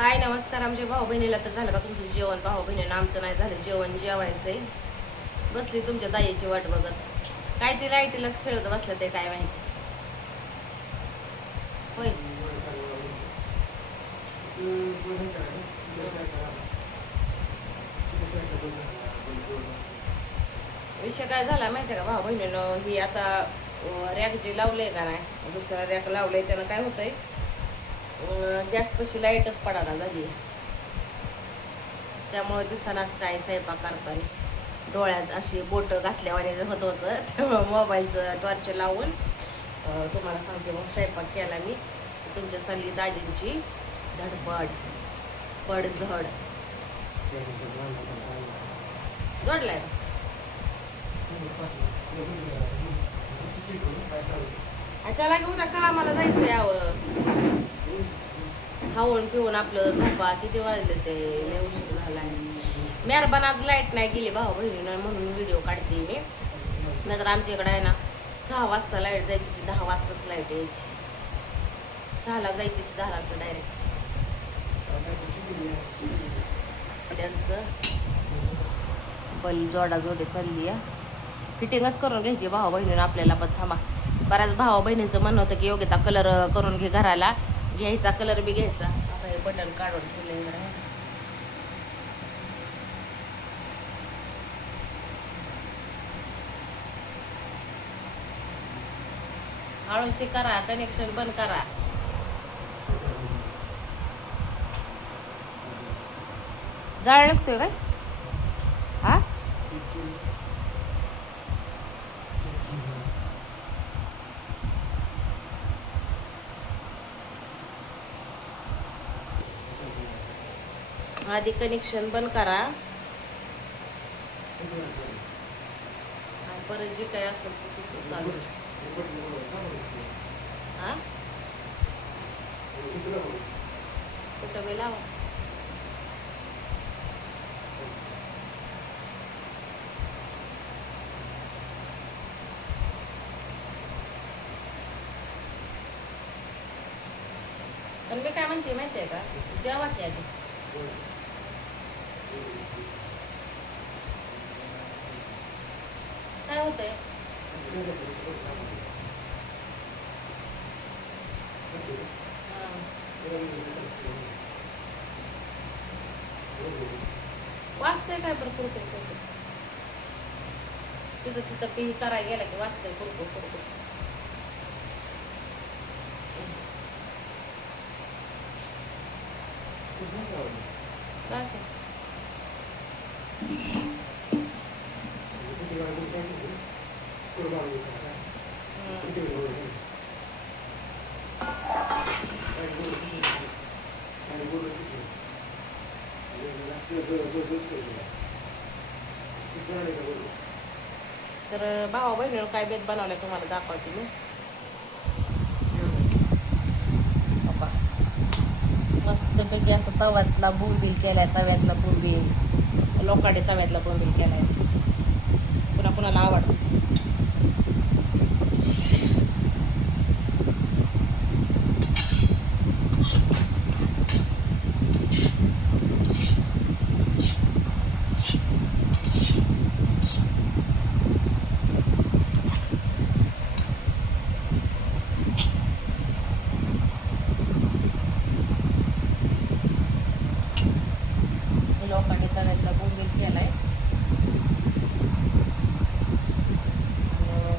हाय नमस्कार. आमच्या भाऊ बहिणीला तर झालं का तुमचं जेवण? भाऊ बहिणीला आमचं नाही झालं जेवण, जेवायचंय. बसली तुमच्या ताईची वाट बघत. काय ती लाईटीलाच खेळत बसलं ते काय माहिती. होय. विषय काय झाला माहितीये का भाऊ बहिणीनं? ही आता रॅक जे लावलंय का नाही, दुसरा रॅक लावलंय त्यानं काय होतंय, गॅस कशी लाईटच पडायला झाली. त्यामुळे दिसनाच काय स्वयंपाक करताना डोळ्यात अशी बोट घातल्यावाने होत होतं. तेव्हा मोबाईलचं टॉर्च लावून तुम्हाला सांगते मग स्वयंपाक केला मी. तुमच्या चालली दाजींची धडपड पडझड. जोडलाय चला की उद्या का आम्हाला जायचं यावं. खाऊन पिऊन आपलं झोपा. किती वाजले ते? लय उशीर झाला. मेहरबान आज लाईट नाही गेली भाऊ बहिणीनं म्हणून व्हिडिओ काढते मी. नाहीतर आमच्या इकडे आहे ना 6 वाजता लाईट जायची, ती 10 वाजताच लाईट यायची. 6ला जायची ती 10लाच डायरेक्ट. त्यांचं बल जोडाजोडी चालली आहे. फिटिंगच करून घ्यायची भाऊ बहिणीनं आपल्याला. पण थांबा, बऱ्याच भाऊ बहिणीचं म्हणणं होतं की योगिता कलर करून घे घराला. घ्यायचा कलर बी घ्यायचा. आता हे बटन काढून ठेवले. हळूची करा, कनेक्शन बंद करा. जाळ लागतोय काय? हा आधी कनेक्शन बंद करा. परत जे काय असेल ते चालू. हा कुठं बी लावा. पण मी काय म्हणते माहितीये का, जेव्हा की आधी काय होतंय, वाचतंय काय बरं कुरकुर. तिथं तिथं पिही करायला गेला की वाचतंय कुरकुर कुरकुर. काय ते? तर भावा बहिणीनं काय बेत बनवलाय तुम्हाला दाखवते मी. मस्तपैकी असं तव्यातला बोंबील केलाय. तव्यातला बोंबील, लोकाडे तव्यातला बोंबील केलाय. पुन्हा कुणाला आवडतं. लोकांनी तव्यातला बोंबील केलाय.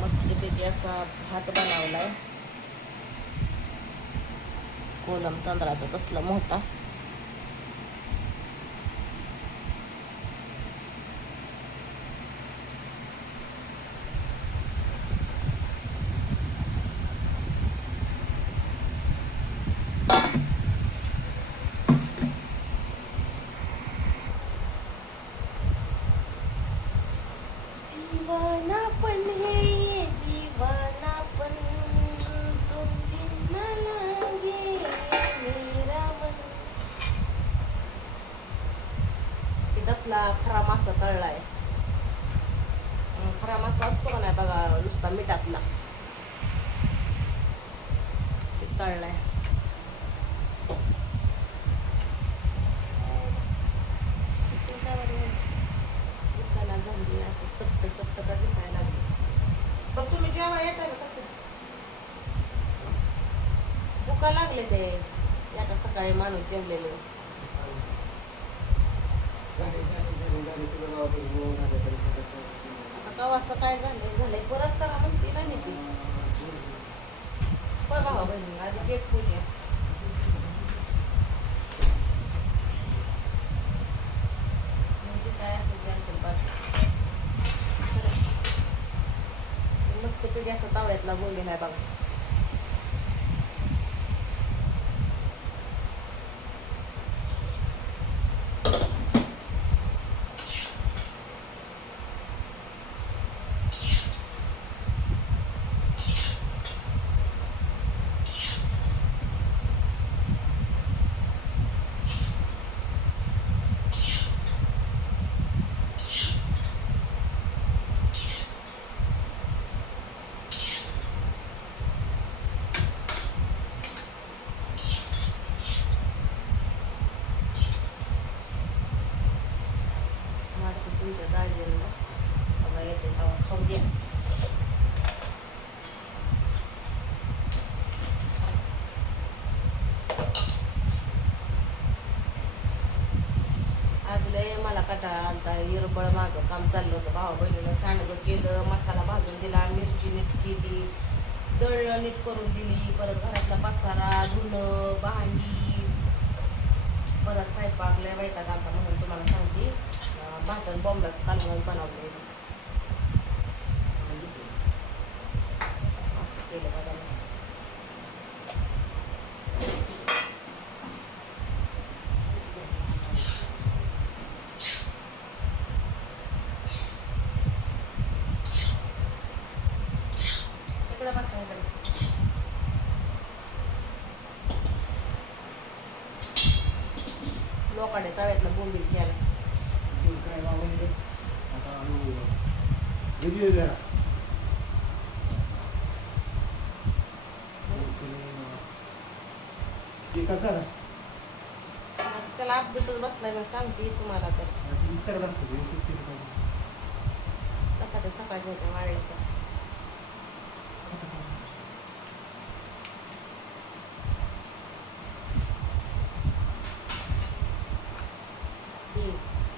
मस्तपैकी असा भात बनवलाय, कोलम तांदळाचा तसला मोठा. दीवाना पण हे दीवाना पण तुम लागे मेरा मन. तसला खरा मासा तळलाय. खरा मासा असतो का नाही बघा, नुसता मिठातला तळलाय. ते एका सकाळी माणूस जेवलेलं. आता कवा असं काय झालंय परत करा म्हणते ना ती. पण भावा बहिणी आधी पेट पूजा. म्हणजे काय असेल ते असेल बाकी. मस्त पिढी असं तव्यातला बोललेला आहे बघा. तुमच्या दाजींना बघा येते तवा खाऊ द्या. आज लय मला कंटाळा आलता. हिरबळ माझं काम चाललं होतं. भावा बहिणीनं सांडगं केलं, मसाला भाजून दिला, मिरची नीट केली, दळणं नीट करून दिली, परत घरातला पसारा, धुणं, भांडी, परत स्वयंपाक लय वैताग आलता. म्हणून तुम्हाला सांगते भात आणि बॉम्बाचं कालवण बनवलं. असं केलं बघा. इकडं बसा इकडं. लोकांनी तव्यातला बोंबील केला. त्याला अपडेटच बसलाय मी सांगते तुम्हाला. तर सकाळच्या सकाळच्या होत्या वाढल्या.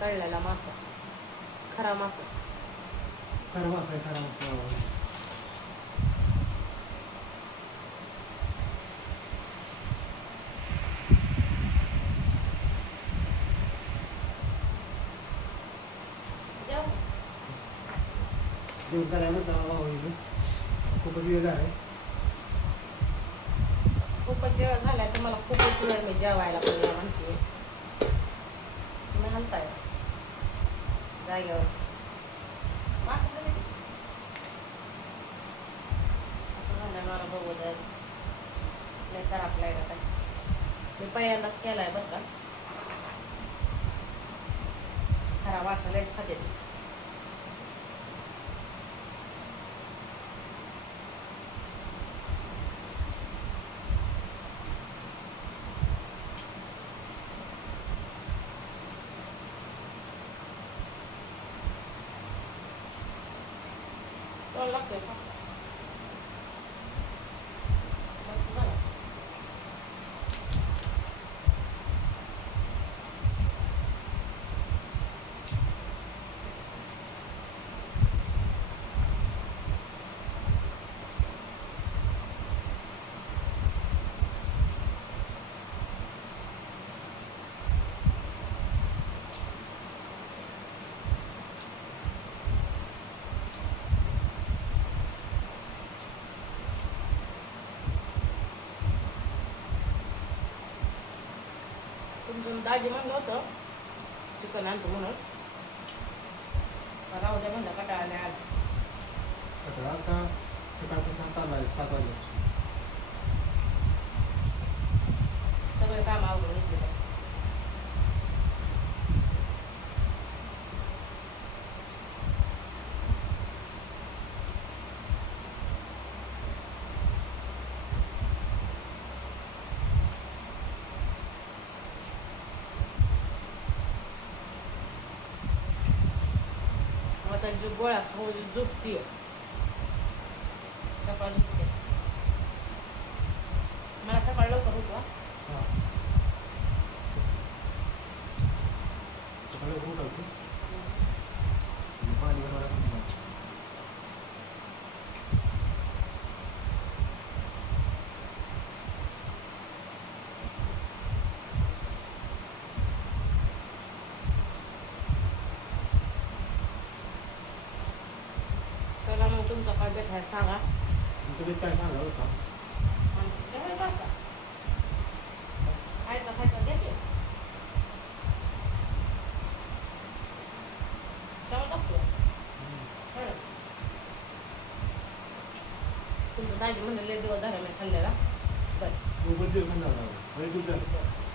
तळलेला मासा, खरा मासा. खरा मासा आहे, खरा मासा. जेवण करायला म्हणता खूपच वेळ झालाय. खूपच वेळ झालाय तुम्हाला. खूपच वेळ मी जेवायला पण म्हणते. तुम्ही हलताय जागेवर. मासा तरी असं झालं मला बघू द्या. नाही तर आपल्या आता मी पहिल्यांदाच केलाय बरं का. खरा वासा लयच खाते. लागतोय का तुमचं दाजी म्हणलं होतं चिकन आणतो म्हणून. राहू द्या म्हणलं कटाळा नाही आला. कटाळा आता सकाळपासून आता आलाय 7 वाजता. सगळे काम आवडून घेतले. आता गोळ्या खाऊन झोपतीये. सकाळ झोपते. मला सकाळ लवकर उठवा. आहे सांगा. तुमच्याकडे काय सांगा होता खायचा खायचा द्या की. त्यामुळे टाकतो. बरं. तुमचं दाजी म्हणलं लय दिवस झाला मी खाल्लेला. बरं. खाणार